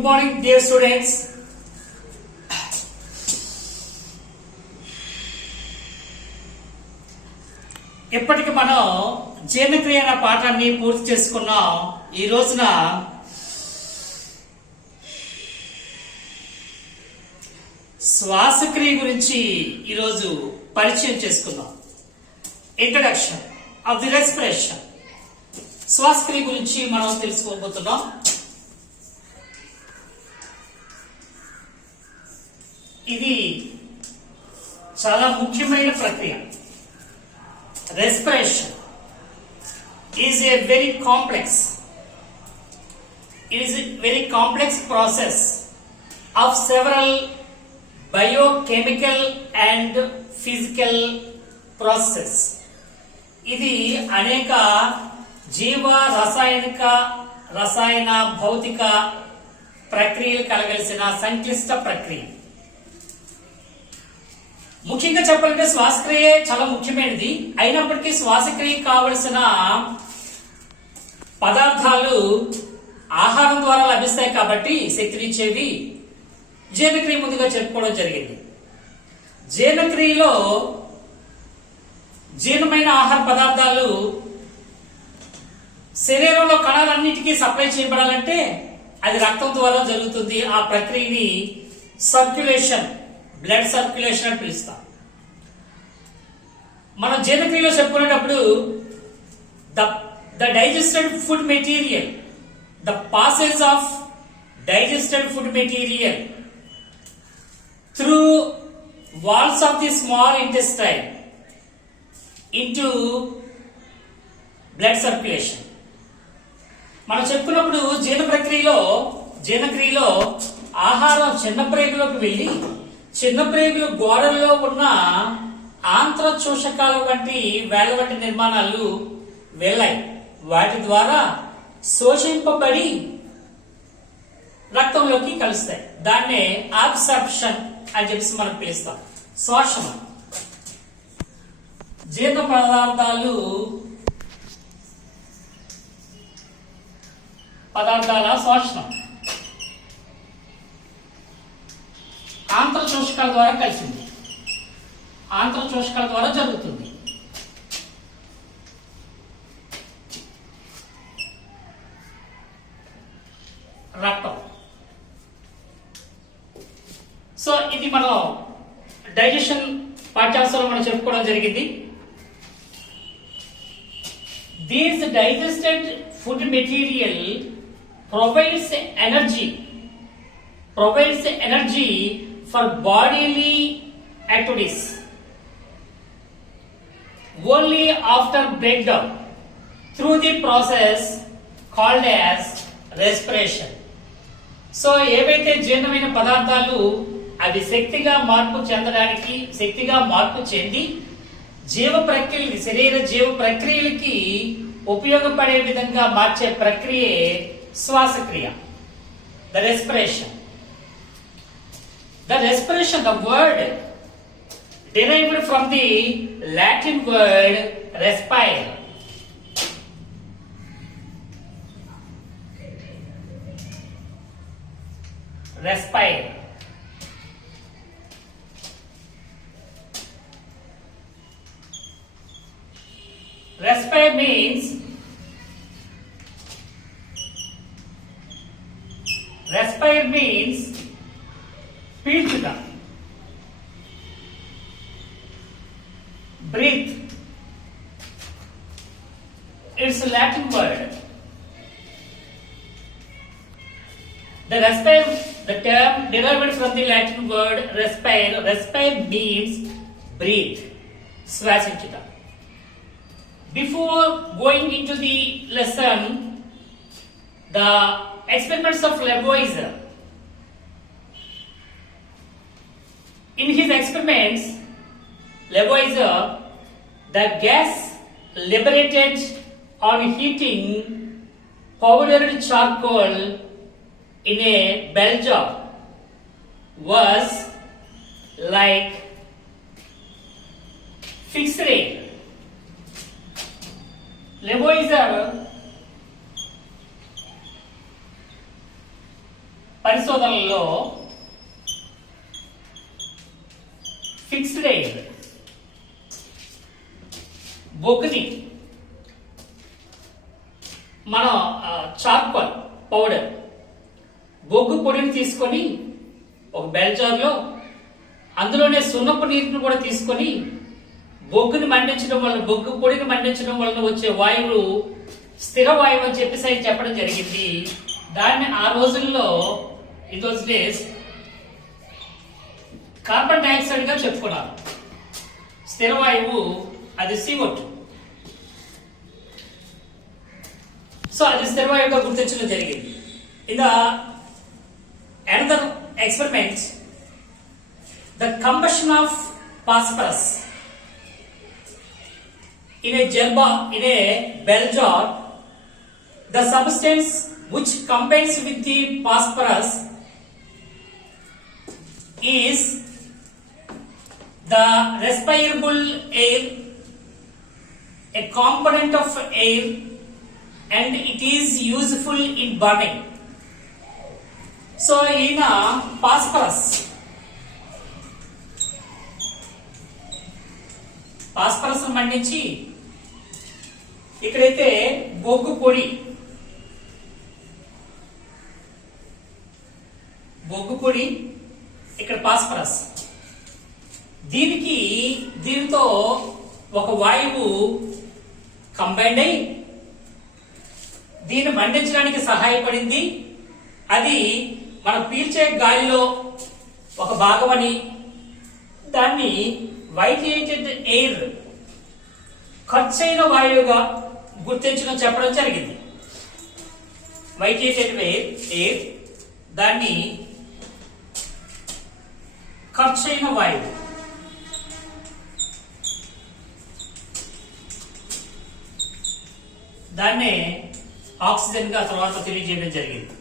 Good morning, dear students. ఇప్పటికి మనం జీర్ణక్రియ అనే పాఠాన్ని పూర్తి చేసుకున్నాం. ఈ రోజున శ్వాసక్రియ గురించి ఈరోజు పరిచయం చేసుకుందాం. Introduction of the respiration. శ్వాసక్రియ గురించి మనం తెలుసుకోబోతున్నాం. ఇది చాలా ముఖ్యమైన ప్రక్రియ. Respiration is a very complex. It is a very complex process of several biochemical and physical processes. ఇది అనేక జీవ రసాయన భౌతిక ప్రక్రియలు కలగలిసిన సంక్లిష్ట ప్రక్రియ. ముఖ్యంగా చెప్పాలంటే శ్వాసక్రియ చాలా ముఖ్యమైనది. అయినప్పటికీ శ్వాసక్రియకి కావలసిన పదార్థాలు ఆహారం ద్వారా లభిస్తాయి కాబట్టి శక్తినిచ్చేవి. జీర్ణక్రియ ముందుగా చెప్పుకోవడం జరిగింది. జీర్ణక్రియలో జీర్ణమైన ఆహార పదార్థాలు శరీరంలో కణాలన్నిటికీ సప్లై చేయబడాలంటే అది రక్తం ద్వారా జరుగుతుంది. ఆ ప్రక్రియని సర్క్యులేషన్, బ్లడ్ సర్క్యులేషన్ అని పిలుస్తాం. మనం జీర్ణక్రియలో చెప్పుకునేటప్పుడు the digested food material, the passage of digested food material through walls of the small intestine into blood circulation. మనం చెప్పుకున్నప్పుడు జీర్ణక్రియలో ఆహారం చిన్న ప్రేగులోకి వెళ్ళి చిన్న ప్రేగులు గోడలలో ఉన్న ఆంత్రచూషకాల వంటి వేళ్ల వంటి నిర్మాణాలు వెళ్ళాయి. వాటి ద్వారా శోషింపబడి రక్తంలోకి కలుస్తాయి. దాన్నే అబ్సార్ప్షన్ అని చెప్పేసి మనం పిలుస్తాం. శోషణం. జీర్ణ పదార్థాల శోషణం ఆంత్రచూషకాల ద్వారా కలిసింది. ఆంత్రచూషకాల ద్వారా జరుగుతుంది. రక్తం. సో ఇది మనం డైజెషన్ పాఠ్యాంశాలు మనం చెప్పుకోవడం జరిగింది. These digested food material provides energy for bodily activities only after breakdown through the process called as respiration. So ఏవైతే జీర్ణమైన పదార్థాలు అవి శక్తిగా మార్పు చెంది శరీర జీవ ప్రక్రియలకి ఉపయోగపడే విధంగా మార్చే ప్రక్రియే శ్వాసక్రియ, the respiration. The respiration, the word derived from the Latin word respire. Respire. Respire means పీల్చుట, breathe. It's a Latin word. The term derived from the Latin word respire. Respire means breathe, శ్వాసించుట. Before going into the lesson, the experiments of Lavoisier. In his experiments, Lavoisier, the gas liberated on heating powdered charcoal in a bell jar was like fixed rate. Lavoisier పరిశోధనల్లో fixed air బొగ్గుని మనం charcoal powder బొగ్గు పొడిని తీసుకొని ఒక బెల్ జార్లో అందులోనే సున్నపు నీటిని కూడా తీసుకొని బొగ్గుని మండించడం వల్ల బొగ్గు పొడిని మండించడం వలన వచ్చే వాయువు స్థిర వాయువు అని చెప్పేసి ఆయన చెప్పడం జరిగింది. దాన్ని ఆ రోజుల్లో in those days carbon dioxide గా చెప్పుకున్నారు. స్థిర వాయువు అది CO2. సో అది స్థిర వాయువుగా గుర్తించడం జరిగింది. In the another experiment, the combustion of phosphorus in a bell jar, the substance which combines with the phosphorus is the respirable air, a component of air, and it is useful in burning. So in phosphorus మండించి ఇక్కడైతే బొగ్గు పొడి ఇక్కడ ఫాస్ఫరస్, దీనితో ఒక వాయువు కంబైండ్ అయి దీన్ని మండించడానికి సహాయపడింది. అది మనం పీల్చే గాలిలో ఒక భాగమని దాన్ని వైటేటెడ్ ఎయిర్ ఖర్చైన వాయువుగా గుర్తించడం చెప్పడం జరిగింది. వైటేటెడ్ ఎయిర్ దాన్ని ఖర్చైన వాయువు, దాన్నే ఆక్సిజన్ గా తర్వాత తెలియజేయడం జరిగింది.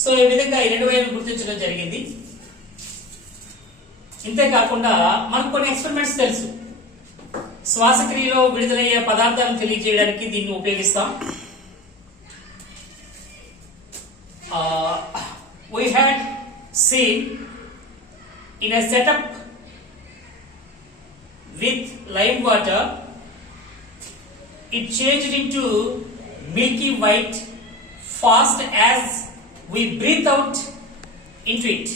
సో ఈ విధంగా ఈ రెండు వాయువులు గుర్తించడం జరిగింది. ఇంతేకాకుండా మనకు కొన్ని ఎక్స్పెరిమెంట్స్ తెలుసు. శ్వాసక్రియలో విడుదలయ్యే పదార్థాలను తెలియజేయడానికి దీన్ని ఉపయోగిస్తాం. We had seen in a setup with lime water, it changed into milky white fast as we breathe out into it.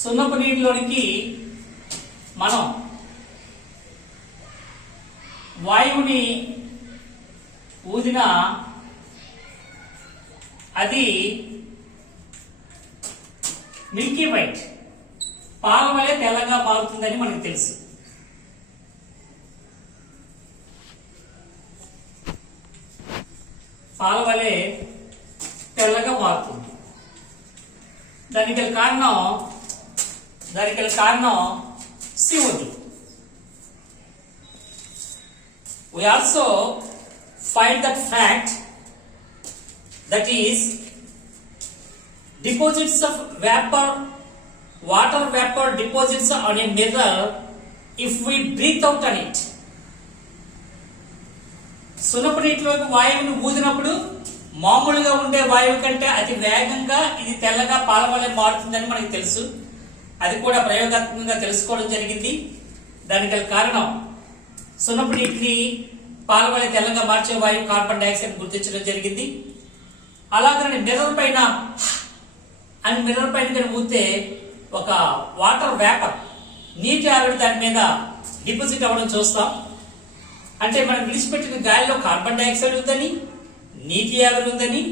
సున్నపు నీటిలోనికి మనం వాయువుని ఊదిన అది మిల్కీ వైట్ పాల వలె తెల్లగా మారుతుందని మనకు తెలుసు. పాల వలె తెల్లగా మారుతుంది. దానికి గల కారణం CO2. We also find that fact, that is deposits of water vapor deposits on a mirror if we breathe out on it. సున్నపు నీటిలోకి వాయువుని ఊదినప్పుడు మామూలుగా ఉండే వాయువు కంటే అతి వేగంగా ఇది తెల్లగా పాల వలె మారుతుందని మనకు తెలుసు. అది కూడా ప్రయోగాత్మకంగా తెలుసుకోవడం జరిగింది. దానికి గల కారణం సున్నపు నీటిని పాల వలె తెల్లగా మార్చే వాయువు కార్బన్ డైఆక్సైడ్ గుర్తించడం జరిగింది. అలాగని మిర్రర్ పైన కానీ ఊతే ఒక వాటర్ వేపర్ నీటి ఆవిరి దాని మీద డిపాజిట్ అవ్వడం చూస్తాం. అంటే మనం విడిచిపెట్టిన గాలిలో కార్బన్ డైఆక్సైడ్ ఉందని, నీటి ఆవిరి ఉందని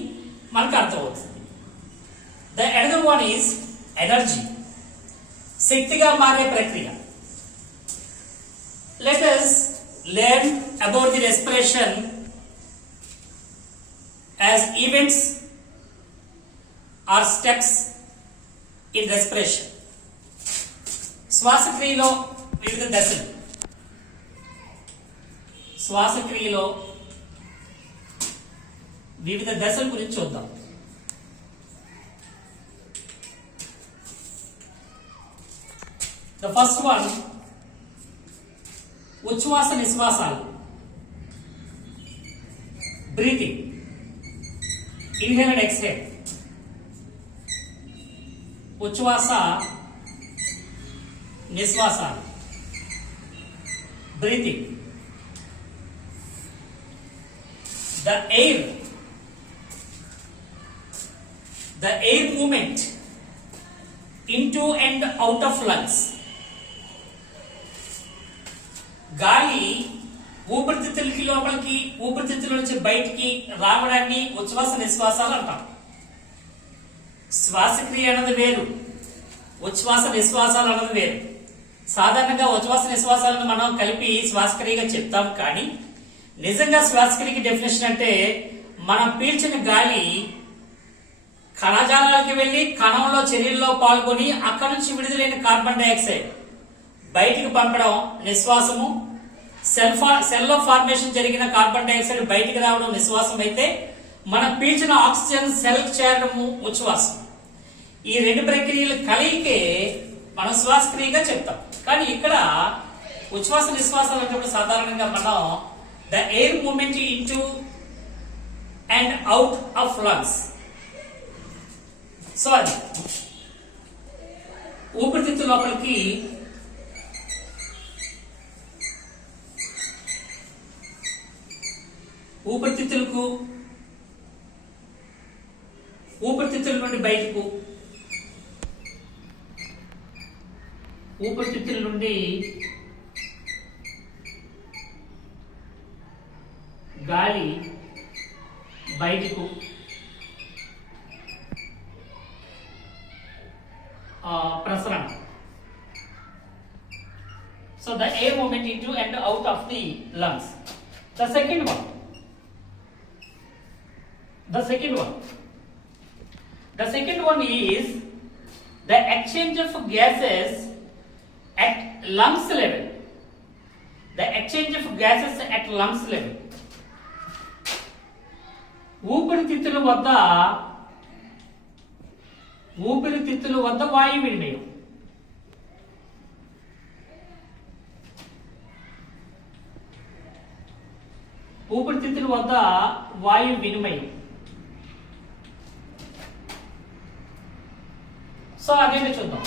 మనకు అర్థమవుతుంది. The another one is energy, శక్తిగా మారే ప్రక్రియ. Let us learn about the respiration as events or steps in respiration. శ్వాసక్రియలో వివిధ దశలు. గురించి చూద్దాం. The first one, ఉచ్ఛ్వాస నిశ్వాసాలు. బ్రీతింగ్, ఇన్హేల్ అండ్ ఎక్స్హేల్, ఉచ్ఛ్వాస నిశ్వాసాలు, breathing. The air movement into and out of lungs. గాలి ఊపిరితిత్తులకి లోపలికి, ఊపిరితిత్తుల నుంచి బయటికి రావడాన్ని ఉచ్ఛ్వాస నిశ్వాసాలు అంటాం. శ్వాసక్రియ అన్నది వేరు, ఉచ్ఛ్వాస నిశ్వాసాలు అన్నది వేరు. సాధారణంగా ఉచ్ఛ్వాస నిశ్వాసాలను మనం కలిపి శ్వాసక్రియగా చెప్తాం. కానీ నిజంగా శ్వాసక్రియకి డెఫినేషన్ అంటే మనం పీల్చిన గాలి కణజాలాలకి వెళ్లి కణంలో చర్యల్లో పాల్గొని అక్కడి నుంచి విడుదలైన కార్బన్ డైఆక్సైడ్ బయటికి పంపడం నిశ్వాసము. సెల్లో ఫార్మేషన్ జరిగిన కార్బన్ డైఆక్సైడ్ బయటికి రావడం నిశ్వాసం అయితే, మనం పీల్చిన ఆక్సిజన్ సెల్ చేరడము ఉచ్ఛ్వాసం. ఈ రెండు ప్రక్రియలు కలయికే మనం శ్వాసక్రియగా చెప్తాం. కానీ ఇక్కడ ఉచ్ఛ్వాస నిశ్వాసాలు అంటే సాధారణంగా మనం the air movement into and out of lungs. So అది ఊపిరితిత్తు లోపలికి ఊపిరితిత్తులకు, ఊపిరితిత్తుల నుండి బయటకు, ఊపిరితిత్తుల నుండి గాలి బయటకు, ప్రసరణ. So the air movement into and out of the lungs. The second one is the exchange of gases at lungs level. The exchange of gases at lungs level. ఊపిరితిత్తుల వద్ద వాయు వినిమయం. ఊపిరితిత్తుల వద్ద వాయు వినిమయం. సో అదేంటో చూద్దాం.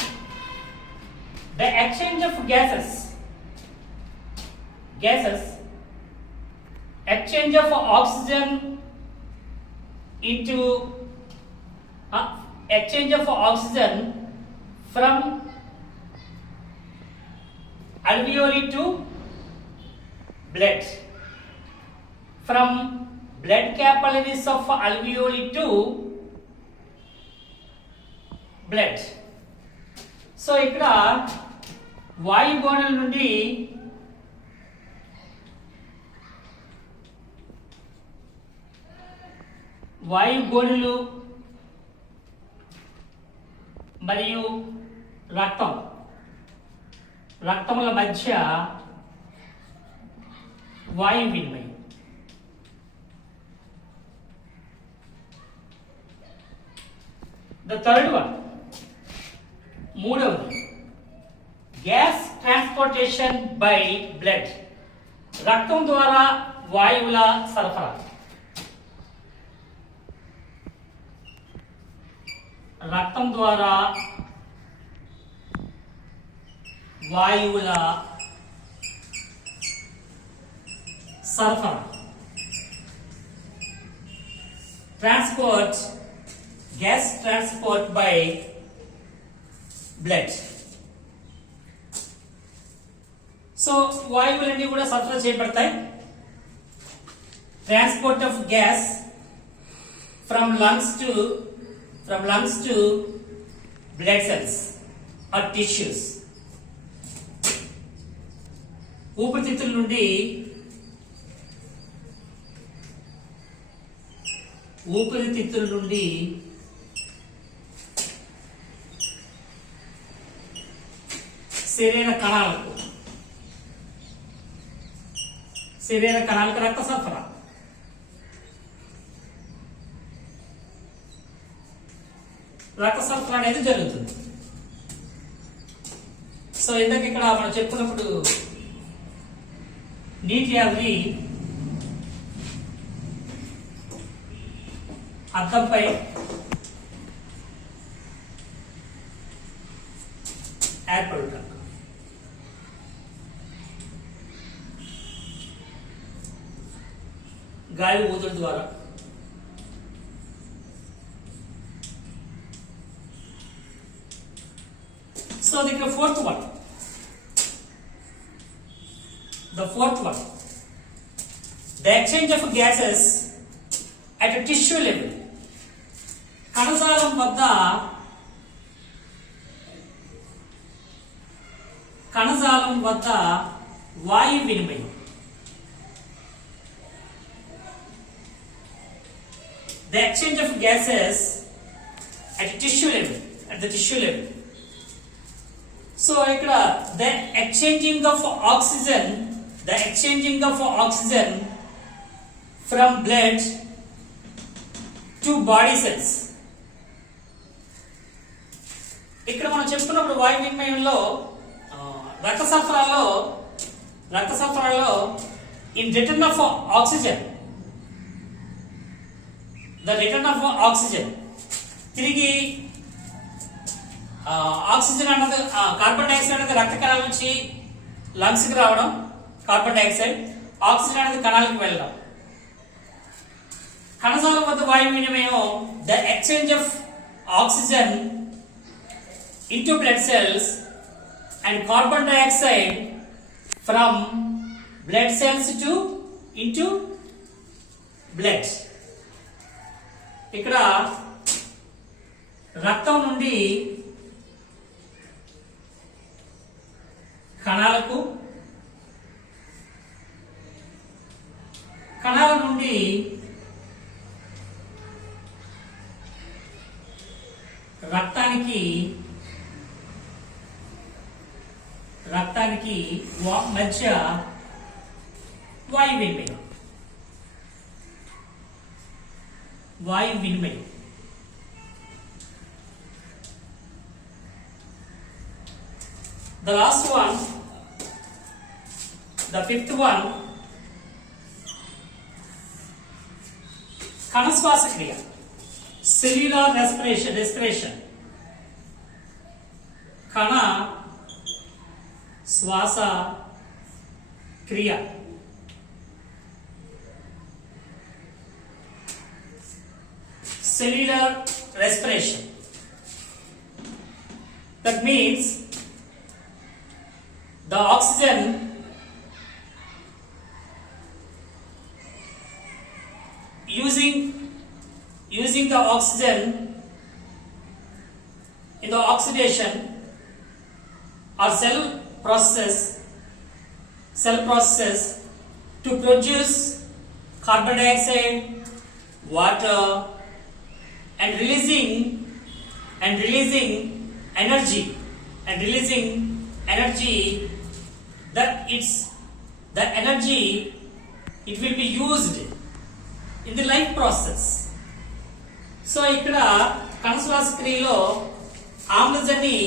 The exchange of gases, exchange of oxygen into exchange of oxygen from alveoli to blood, from blood capillaries of alveoli to blood. So ఇక్కడ వాయుగోళం నుండి వాయుగోళులు మరియు రక్తముల మధ్య వాయు వినిమయం. ద థర్డ్ వన్, మూడవది, గ్యాస్ ట్రాన్స్పోర్టేషన్ బై బ్లడ్. రక్తం ద్వారా వాయువుల సరఫరా. రక్తం ద్వారా వాయువుల సరఫరా. Gas transport by blood. So వాయువులన్నీ కూడా సరఫరా చేయబడతాయి. Transport of gas from lungs to blood cells or tissues. ఊపిరితిత్తుల నుండి శరీర కణాలకు రక్త సరఫరా. రక్త సరఫరా అనేది జరుగుతుంది. సో ఇందాక ఇక్కడ మనం చెప్పుకున్నప్పుడు నీటి ఆవిరి అద్దంపై ఏర్పడుట. గాలి ఊదుడు ద్వారా. So the fourth one. The fourth one. The exchange of gases at a tissue level. కణజాలం వద్ద వాయు వినిమయం. The exchange of gases at a tissue level, at the tissue level. So ఇక్కడ the exchanging of oxygen from blood to body cells. ఇక్కడ మనం చెప్పుకున్నప్పుడు వాయు వినిమయంలో రక్త సరఫరాలో ఇన్ రిటర్న్ ఆఫ్ ఆక్సిజన్, తిరిగి ఆక్సిజన్ అన్నది కార్బన్ డైఆక్సైడ్ అనేది రక్త కణాల నుంచి లంగ్స్ కి రావడం, కార్బన్ డైఆక్సైడ్, ఆక్సిజన్ అనేది కణాలకు వెళ్ళడం. కణజాలం వద్ద వాయు వినిమయం the exchange of oxygen into blood cells and carbon dioxide from blood cells into blood. ఇక్కడ రక్తం నుండి కణాలకు, కణాల నుండి రక్తానికి మధ్య వాయు వినిమయం. The last one, the fifth one, కణశ్వాస క్రియ, cellular respiration. కణ శ్వాస క్రియ. Cellular respiration. That means the oxygen using the oxygen in the oxidation or cell process to produce carbon dioxide, water, and releasing energy, that the energy it will be used in the life process. So ఇక్కడ కణశ్వాస క్రియలో ఆమ్లజని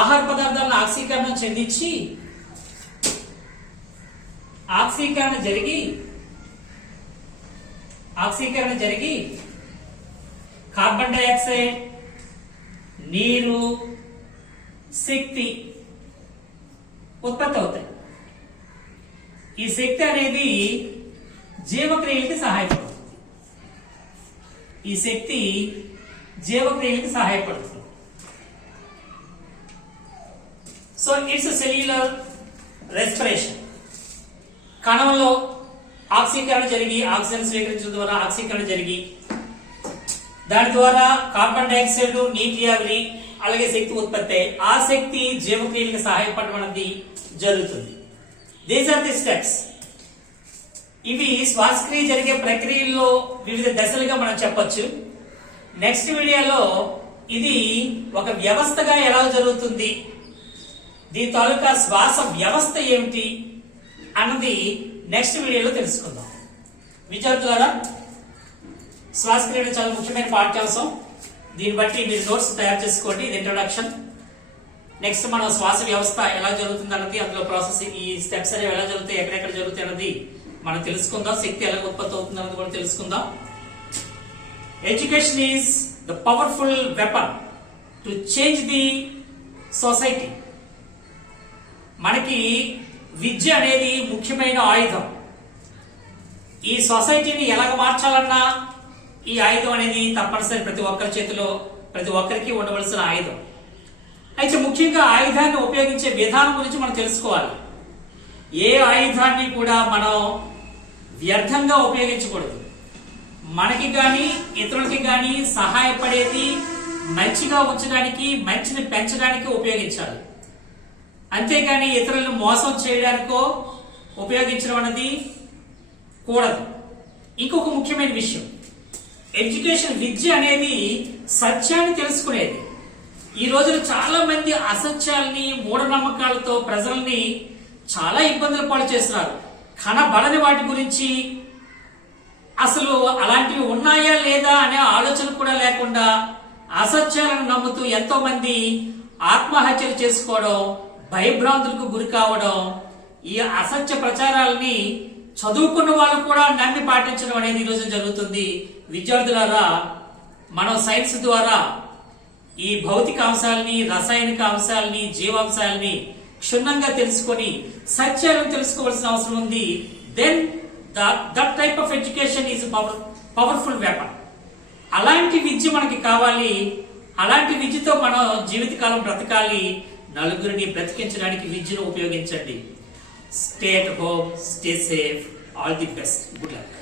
ఆహార పదార్థాలను ఆక్సీకరణ జరిగి carbon dioxide, నీరు, శక్తి ఉత్పత్తి అవుతాయి. ఈ శక్తి అనేది జీవక్రియలకి సహాయపడుతుంది. So it's cellular respiration. కణంలో ఆక్సీకరణ జరిగి, ఆక్సిజన్ స్వీకరించడం ద్వారా ఆక్సీకరణ జరిగి, దాని ద్వారా కార్బన్ డైఆక్సైడ్, నీటి ఆవిరి, అలాగే శక్తి ఉత్పత్తి. ఆ శక్తి జీవక్రియలకు సహాయపడడం అనేది జరుగుతుంది. These are the steps. ఇవి శ్వాసక్రియ జరిగే ప్రక్రియల్లో వివిధ దశలుగా మనం చెప్పొచ్చు. నెక్స్ట్ వీడియోలో ఇది ఒక వ్యవస్థగా ఎలా జరుగుతుంది, దీని తాలూకా శ్వాస వ్యవస్థ ఏమిటి అన్నది నెక్స్ట్ వీడియోలో తెలుసుకుందాం. విద్యార్థులారా, శ్వాసక్రియ చాలా ముఖ్యమైన పాఠ్యాంశం. దీన్ని బట్టి మీరు నోట్స్ తయారు చేసుకోండి. ఇది ఇంట్రొడక్షన్. నెక్స్ట్ మనం శ్వాస వ్యవస్థ ఎలా జరుగుతుంది అన్నది, అందులో ప్రాసెస్, ఈ స్టెప్స్ అనేవి ఎలా జరుగుతాయి, ఎక్కడెక్కడ జరుగుతాయి అన్నది మనం తెలుసుకుందాం. శక్తి ఎలా ఉత్పత్తి అవుతుంది అన్నది కూడా తెలుసుకుందాం. Education is the powerful weapon to change the society. మనకి విద్య అనేది ముఖ్యమైన ఆయుధం. ఈ సొసైటీని ఎలాగ మార్చాలన్నా ఈ ఆయుధం అనేది తప్పనిసరి ప్రతి ఒక్కరి చేతిలో, ప్రతి ఒక్కరికి ఉండవలసిన ఆయుధం. అయితే ముఖ్యంగా ఆయుధాన్ని ఉపయోగించే విధానం గురించి మనం తెలుసుకోవాలి. ఏ ఆయుధాన్ని కూడా మనం వ్యర్థంగా ఉపయోగించకూడదు. మనకి కానీ ఇతరులకి కానీ సహాయపడేది మంచిగా ఉంచడానికి, మంచిని పెంచడానికి ఉపయోగించాలి. అంతేగాని ఇతరులను మోసం చేయడానికో ఉపయోగించడం అనేది కూడదు. ఇంకొక ముఖ్యమైన విషయం, ఎడ్యుకేషన్, విద్య అనేది సత్యాన్ని తెలుసుకునేది. ఈ రోజున చాలా మంది అసత్యాల్ని, మూఢనమ్మకాలతో ప్రజల్ని చాలా ఇబ్బందులు పాలు చేస్తున్నారు. కనబడని వాటి గురించి, అసలు అలాంటివి ఉన్నాయా లేదా అనే ఆలోచన కూడా లేకుండా అసత్యాలను నమ్ముతూ ఎంతో మంది ఆత్మహత్యలు చేసుకోవడం, భయభ్రాంతులకు గురి కావడం, ఈ అసత్య ప్రచారాలని చదువుకున్న వాళ్ళు కూడా నమ్మి పాటించడం అనేది ఈ రోజు జరుగుతుంది. విద్యార్థులారా, మనం సైన్స్ ద్వారా ఈ భౌతిక అంశాలని, రసాయనిక అంశాలని, జీవాంశాలని క్షుణ్ణంగా తెలుసుకొని సత్యాలను తెలుసుకోవాల్సిన అవసరం ఉంది. Then that type of education is powerful weapon. అలాంటి విద్య మనకి కావాలి. అలాంటి విద్యతో మనం జీవితకాలం బ్రతకాలి. నలుగురిని బ్రతికించడానికి విద్యను ఉపయోగించండి. Stay at home, stay safe. All the best. Good luck.